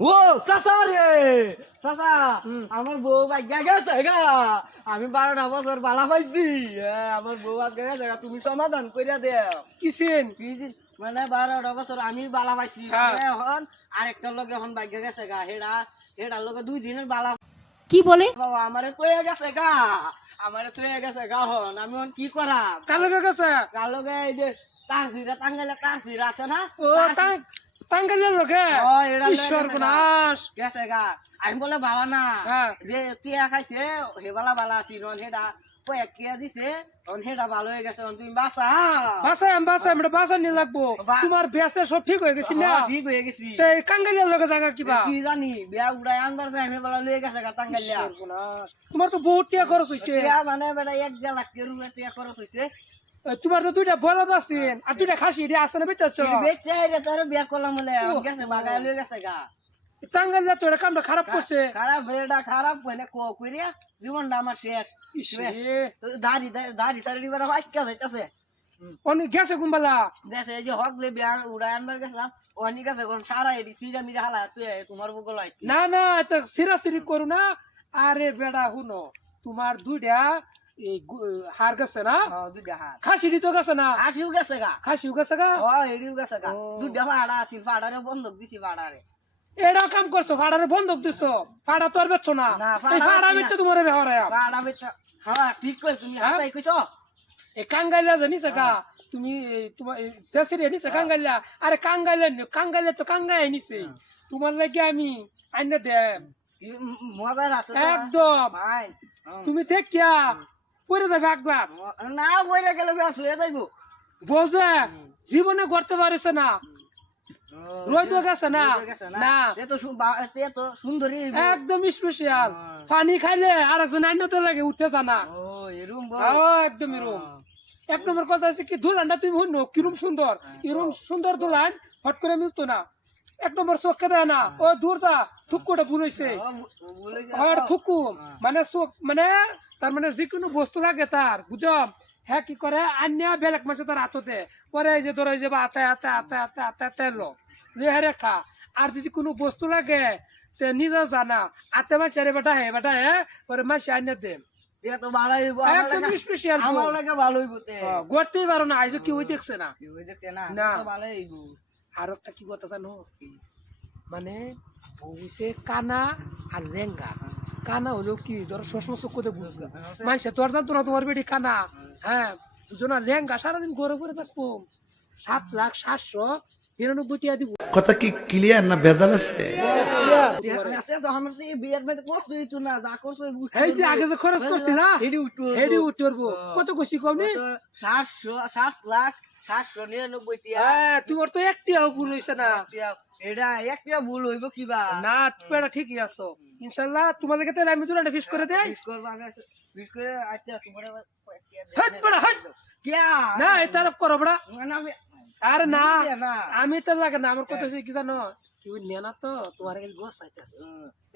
ও চাচা রে চাচা আমার বউ ভাগ্যা গেছে গা আমি 12টা বছর বালা পাইছি আমার বউ ভাগ্যা গেছে গা তুমি সমাধান কইরা দেও কিসেন মানে 12টা বছর আমি বালা পাইছি এখন আরেকটার লগে এখন ভাগ্যা গেছে গা হেডার লগে 2 দিনের বালা কি বলে বাবা আমারে তৈয়া গেছে গা আমারে তৈয়া গেছে গা হন আমি এখন কি করা কার লগে গেছে কার লগে এই যে তারজিরা টাঙ্গাইলে তারজিরা আছে না ও টাঙ্গাইলের লগে ও এডা ঈশ্বর গুনাশ গেছে গা আমি বলে বালা না হ্যাঁ। যে টিয়া খাইছে হে বালা আছিল হেডা কয়েক টিয়া দিছে হেডা ভালো হয়ে গেছে তুমি বাসা বাসা আমরা বাসা নিয়ে লাগবো তোমার বেসে সব ঠিক হয়ে গেছি না ঠিক হয়ে গেছি তাই কাঙ্গাইলের লগে জায়গা কিবা কি জানি বিয়া উড়াই আনবার যাই আমি বলা লয়ে গেছে গা টাঙ্গাইলিয়া ঈশ্বর গুনাশ তোমার তো বহুত টিয়া খরচ হইছে টিয়া মানে বেটা 1.5 লাখ টিয়া খরচ হইছে তোমার তো দুইটা বলদ আছেন আর দুইটা খাসি দিয়ে আসছে না বেচাচ্ছ বেচে আইরে তোর বিয়া করলাম বলে গেছে বাগায় লয়ে গেছে গা টাঙ্গাইল তো এটা কামটা খারাপ করছে খারাপ বেটা খারাপ হইলে কইরিয়া জীবনটা আমার শেষ দাড়ি তাড়ি বেটা বাক্কা যাইতাছে অনেক গেছে কুম্বালা দেশে এই যে হকলে বিয়া উড়াই আনবার গেছিলাম অনেক গেছে কোন সারা এডি তিজা মিজা হালা তুই তোমার বগল আইছি না এটা সিরাসিরি করু না আরে বেড়া হুনো তোমার দুইটা এই হার গেছে না দুইটা হাত খাসি তো গেছে না আসিও গেছে গা খাসিও গেছে গা ও এডিও গেছে গা দুইটা ভাড়া আছিল ভাড়ারে বন্ধক দিছি ভাড়ারে এটা কাম করছো ভাড়ারে বন্ধক দিছো ভাড়া তো আর বেচছো না এই ভাড়া বেচছো তোমার বেহরায়া ভাড়া বেচা হ্যাঁ ঠিক কই তুমি হাতাই কইছো এই কাঙ্গাইলা জানিস গা তুমি তোমার শেষে নিছে কাঙ্গাইলা আরে কাঙ্গাইলা তো কাঙ্গাই নিছে তোমার লাগি আমি আইনা দে মজার আছে একদম ভাই তুমি দেখিয়া পরে যাবে একবার না বইরা গেলে বেশ হয়ে যাইবো বোঝে জীবনে করতে পারিস না রোদ গেছে না না এ তো সুন্দরী একদম স্পেশাল পানি খাইলে আর একজন আইনতে লাগে উঠতে জানা ও এরুম একদম এরম এক নম্বর কথা হচ্ছে কি দুলানটা তুমি শুনো কিরম সুন্দর এরম সুন্দর দুলান হট করে মিলতো না এক নম্বর চোখকে দেয় না ও দূর যা থুকুটা ভুল হয়েছে আর থুকু মানে চোখ মানে তার মানে যিকোনো বস্তু লাগে তার বুঝম হ্যাঁ কি করে আন্যা বেলেগ মানুষ তার হাততে পরে এই যে ধরো এই যে আতে আতে আতে আতে আতে তেল যে হ্যাঁ রেখা আর যদি কোনো বস্তু লাগে তে নিজে জানা আতে মাছ আরে বেটা হে পরে মাছ আন্যা দে তো ভালো হইবো একদম স্পেশাল আমার লাগে ভালো হইবো তে গড়তেই পারো না আইজো কেউ দেখছে না কি হই দেখতে না না। তো ভালো হইবো আর একটা কি কথা জানো মানে বউসে কানা আর লেঙ্গা কানা হলো কি ধরো সসমস করে বুঝবে মানুষে তোর জানতো না তোমার বেটি কানা হ্যাঁ বুঝো না লেঙ্গা সারাদিন ঘরে ঘরে থাকবো 7,799 টাকা দিব কথা কি ক্লিয়ার না ভেজাল আছে তো আমরা তো এই বিয়ের মধ্যে করতেই তো না যা করছো এই যে আগে যে খরচ করছি না হেডি উঠো হেডি উঠবো কত কইছি কমনি 7,799 টাকা হ্যাঁ তোমার তো একটিও ভুল হইছে না এটা একটা ভুল হইব কিবা না পেড়া ঠিকই আছো ইনশাআল্লাহ তোমাদেরকে তাহলে আমি দুটো ফিস করে দেই বিশ করে আচ্ছা তোমার হাত বড় হাত কিয়া না এই তারফ করো বড়া না আরে না না আমি তো লাগে না আমার কথা হচ্ছে কি জানো তুই নিয়ে না তো তোমার কাছে গোস চাইতেছে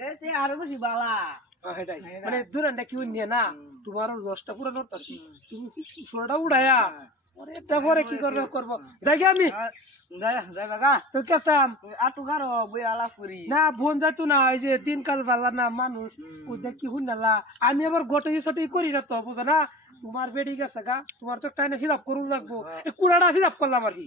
এতে আরো বেশি বালা সেটাই মানে দুরানটা কি নিয়ে না তোমার 10টা পুরো নড়তাছি তুমি 16টা উড়ায়া পরে এটা পরে কি করবো যাই আমি যাই বাগা তো কেতাম আটু গারো বই আলাপ করি না বোন যাইতো না এই যে দিনকাল বালা না মানুষ ওইটা কি হুনালা আমি আবার গোটে ছটি করি না তো বুঝো না তোমার বেড়ি গেছে গা তোমার তো টাইনে ফিল আপ করুন লাগবো কুড়াটা ফিল আপ করলাম আর কি